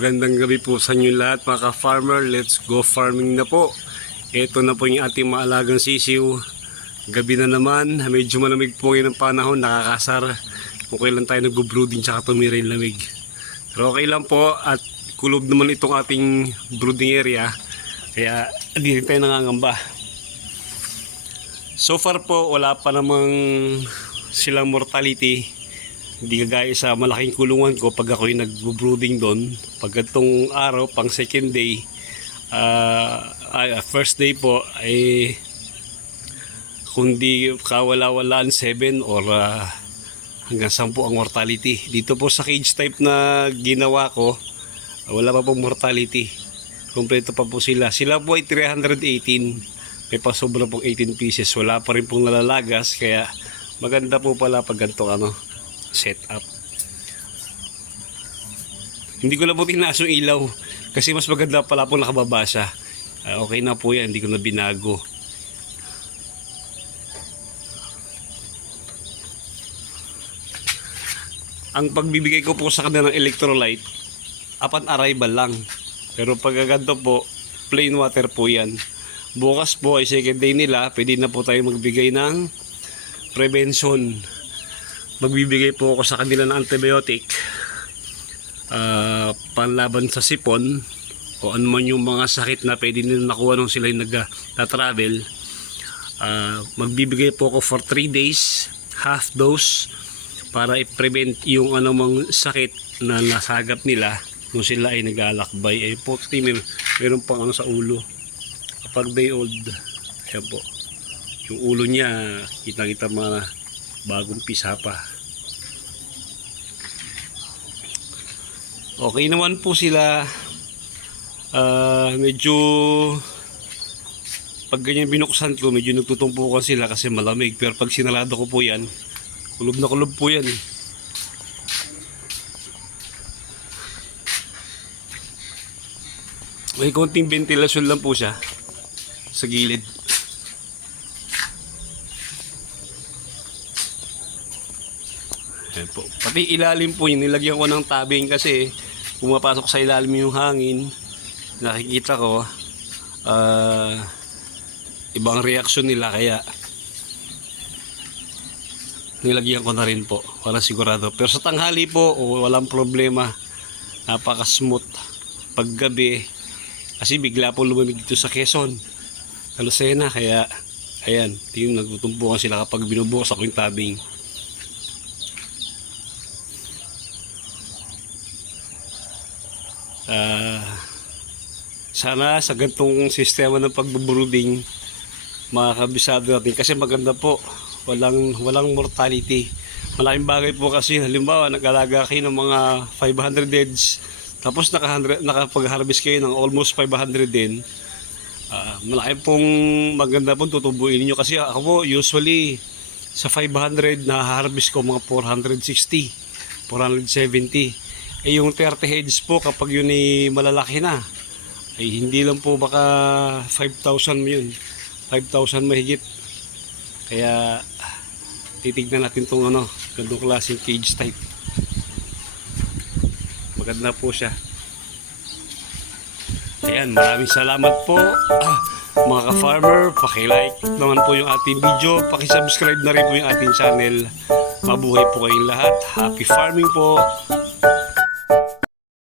Magandang gabi po sa inyo lahat mga ka-farmer. Let's go farming na po. Ito na po yung ating maalagang sisiw. Gabi na naman, medyo malamig po ngayon ang panahon, nakakasar. Okay lang tayo nag-brooding tsaka tumira yung lamig. Pero okay lang po at kulob naman itong ating brooding area. Kaya hindi rin tayo nangangamba. So far po wala pa namang silang mortality. Hindi kagaya sa malaking kulungan ko pag ako'y nag-brooding doon. Pag itong araw, pang second day, first day po, ay kundi kawala-walaan 7 or hanggang 10 ang mortality. Dito po sa cage type na ginawa ko, wala pa pong mortality. Kompleto pa po sila. Sila po ay 318. May pasobra pong 18 pieces. Wala pa rin pong nalalagas. Kaya maganda po pala pag ganito setup. Hindi ko na po tinaas yung ilaw kasi mas maganda pala po nakababasa. Okay na po yan, hindi ko na binago. Ang pagbibigay ko po sa kanila ng electrolyte, upon arrival lang. Pero pag ganito po, plain water po yan. Bukas po ay second day nila, pwede na po tayo magbigay ng prevention. Magbibigay po ako sa kanila ng antibiotic panlaban sa sipon o ano man yung mga sakit na pwede nila nakuha nung sila yung nag-travel. Magbibigay po ako for 3 days half dose para i-prevent yung anumang sakit na nasagap nila nung sila ay nag-alakbay. Po, meron pang sa ulo kapag day old. Ayan po yung ulo niya, kita mga bagong pisa pa. Okay naman po sila. Medyo pag ganyan binuksan ko, medyo nagtutumpukan sila kasi malamig. Pero pag sinalado ko po yan, kulob na kulob po yan. May konting ventilasyon lang po siya sa gilid. Po. Pati ilalim po yun, nilagyan ko ng tabing kasi pumapasok sa ilalim yung hangin. Nakikita ko ibang reaksyon nila, kaya nilagyan ko na rin po para sigurado. Pero sa tanghali po walang problema, napaka smooth. Paggabi kasi bigla po lumamig dito sa Quezon, Lucena, kaya ayan, nagtutumpukan sila kapag binubukas ako yung tabing. Sana sa ganitong sistema ng pagbubrooding makakabisado natin kasi maganda po, walang mortality. Malaking bagay po kasi halimbawa nag-alaga kayo ng mga 500 heads tapos nakapag-harvest kayo ng almost 500 din. Malaki pong maganda pong tutubuin niyo kasi ako po usually sa 500 na harvest ko mga 460 470. Yung 30 heads po kapag yun ay malalaki na, ay hindi lang po baka 5,000 yun, 5,000 mahigit. Kaya titignan natin itong gandong klaseng cage type. Maganda po siya. Ayan, maraming salamat po mga ka-farmer. Paki-like naman po yung ating video, paki-subscribe na rin po yung ating channel. Mabuhay po kayong lahat. Happy farming po.